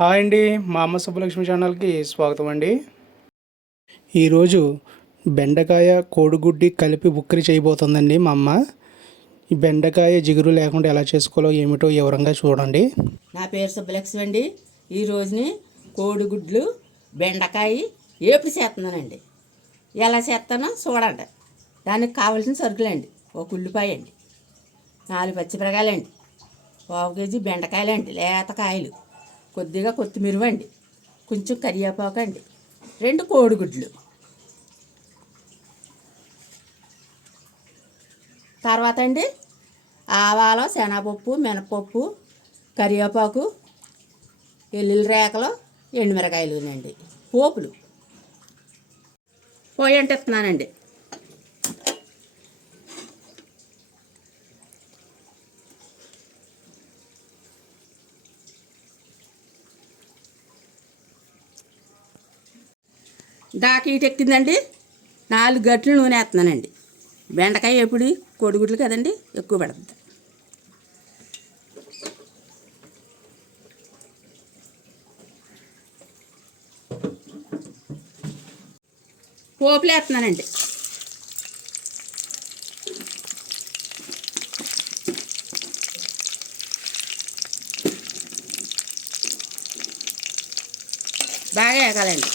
Hi అండి, మా అమ్మ సుబ్బలక్ష్మి ఛానల్కి స్వాగతం అండి. ఈరోజు బెండకాయ కోడిగుడ్డి కలిపి ఉక్కిరి చేయబోతుందండి మా అమ్మ. ఈ బెండకాయ జిగురు లేకుండా ఎలా చేసుకోవాలో ఏమిటో వివరంగా చూడండి. నా పేరు సుబ్బలక్ష్మి అండి. ఈ రోజుని కోడిగుడ్లు బెండకాయ ఏపుడు చేస్తున్నానండి. ఎలా చేస్తానో చూడండి. దానికి కావాల్సిన సరుకులండి: ఒక ఉల్లిపాయ అండి, 4 పచ్చిమిరకాయలండి, 1 కేజీ బెండకాయలండి, లేతకాయలు, కొద్దిగా కొత్తిమీర అండి, కొంచెం కరివేపాకు అండి, 2 కోడిగుడ్లు. తర్వాత అండి ఆవాలు, శనగపప్పు, మినపప్పు, కరివేపాకు, వెల్లుల్లి రేకలు, ఎండుమిరకాయలునండి. పోపులు పోయి అంటిస్తున్నానండి. దాకీట ఎక్కిందండి. 4 గంటలు నూనె వేస్తున్నానండి. బెండకాయ ఎప్పుడు కోడిగుడ్లు కదండి, ఎక్కువ పడుతుంది. పోపులు వేస్తున్నానండి. బాగా వేగాలండి.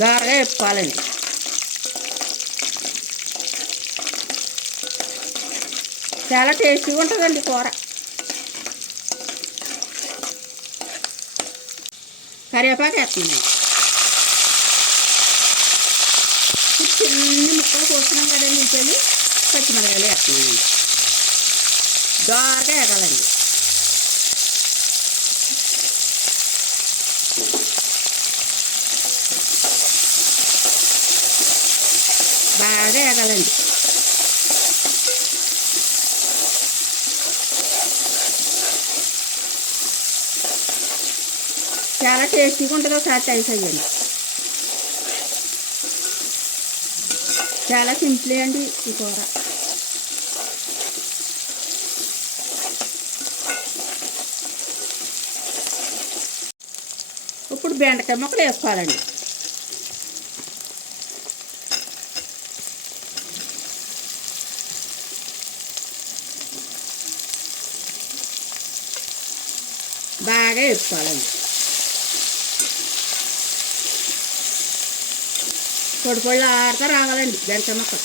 బాగా వేపుకోవాలండి. చాలా టేస్టీగా ఉంటుందండి కూర. కరివేపాకు వేస్తున్నాను. చిన్ని ముక్కలు కోసుకున్నాం కదండి, ఇంకెళ్ళి పచ్చిమిరకాయలు వేస్తున్నానండి. బాగా వేగాలండి. బాగా వేగాలండి. చాలా టేస్టీగా ఉంటుంది. ఒకసారి ట్రై చేయండి. చాలా సింపుల్ అండి ఈ కూర. ఇప్పుడు బెండకాయ ముక్కలు వేసుకోవాలండి. బాగా వేసుకోవాలండి. పొడి పొడి ఆడుతూ రావాలండి బెండకాయ ముక్కలు.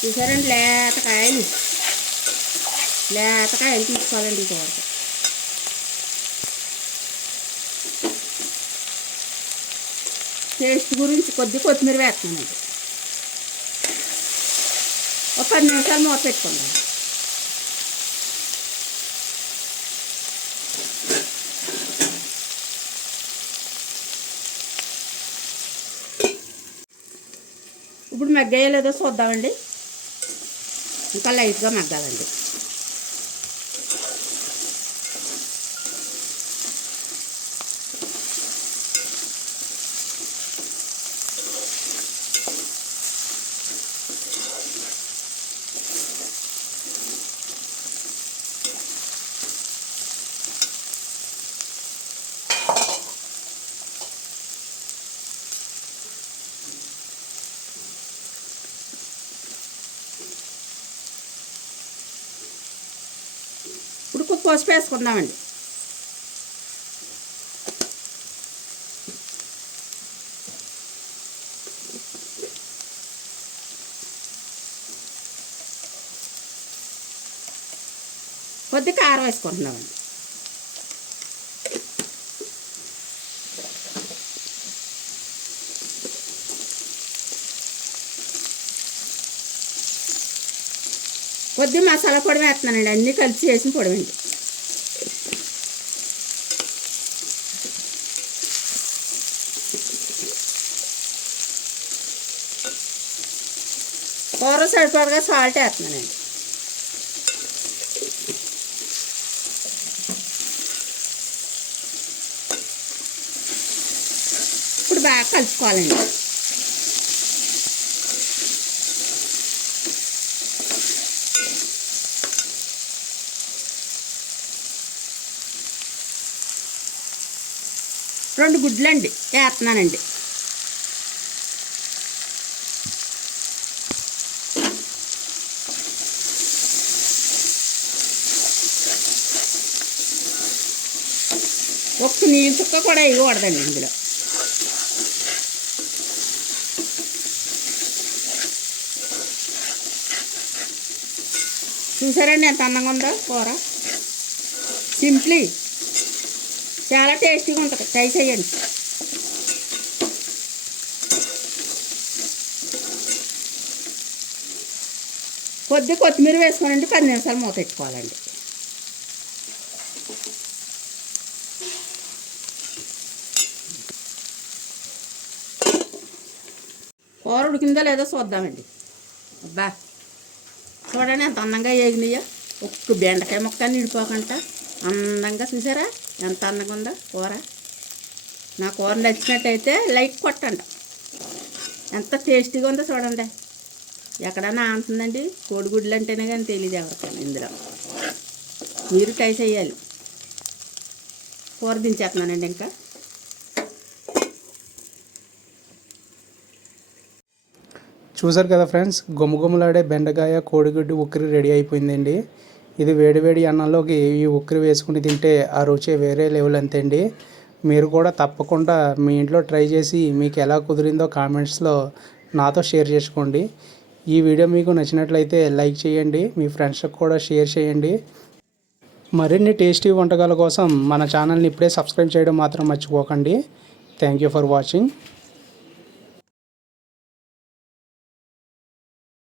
చూసారండి, లేతకాయలు తీసుకోవాలండి ఈ కూరకి. టేస్ట్ గురించి కొత్తిమీర వేస్తున్నానండి. ఒక 10 నిమిషాలు మూత పెట్టుకుందాం. ఇప్పుడు మగ్గాయో లేదో చూద్దామండి. ఇంకా లైట్గా మగ్గాలండి. ఇప్పుడు పసుపు వేసుకుందామండి. కొద్ది కారం వేసుకుంటున్నామండి. కొద్ది మసాలా పొడి వేస్తున్నానండి. అన్నీ కలిసి వేసిన పొడవండి. కూర సరిపడగా సాల్ట్ వేస్తున్నానండి. ఇప్పుడు బాగా కలుపుకోవాలండి. రెండు గుడ్లండి వేస్తున్నానండి. ఒక్క నీళ్ళు చుక్క కూడా వేయకూడదండి ఇందులో. చూసారండి ఎంత అందంగా ఉందో కూర. సింప్లీ చాలా టేస్టీగా ఉంటుంది, ట్రై చేయండి. కొద్ది కొత్తిమీర వేసుకోనండి 10 నిమిషాలు మూత పెట్టుకోవాలండి. కూర ఉడికిందో లేదో చూద్దామండి. అబ్బా చూడండి ఎంత అందంగా వేగినాయో. ఒక్క బెండకాయ ముక్క నిడిపోకుండా అందంగా, చూసారా ఎంత అందంగా ఉందో కూర. నా కూర నచ్చినట్టయితే లైక్ కొట్టండి. ఎంత టేస్టీగా ఉందో చూడండి. ఎక్కడన్నా అంటుందండి కోడిగుడ్లు అంటేనే కానీ తెలియదు ఎవరికైనా. ఇందులో మీరు ట్రై చేయాలి. కూర దించేస్తున్నానండి. ఇంకా చూసారు కదా ఫ్రెండ్స్, గుమగుమలాడే బెండకాయ కోడిగుడ్డు ఉక్కిరి రెడీ అయిపోయిందండి. ఇది వేడివేడి అన్నంలోకి ఈ ఉక్కిరి వేసుకుని తింటే ఆ రుచి వేరే లెవెల్ అంతే అండి. మీరు కూడా తప్పకుండా మీ ఇంట్లో ట్రై చేసి మీకు ఎలా కుదిరిందో కామెంట్స్లో నాతో షేర్ చేసుకోండి. ఈ వీడియో మీకు నచ్చినట్లయితే లైక్ చేయండి, మీ ఫ్రెండ్స్కి కూడా షేర్ చేయండి. మరిన్ని టేస్టీ వంటకాల కోసం మన ఛానల్ని ఇప్పుడే సబ్స్క్రైబ్ చేయడం మాత్రం మర్చిపోకండి. Thank you for watching.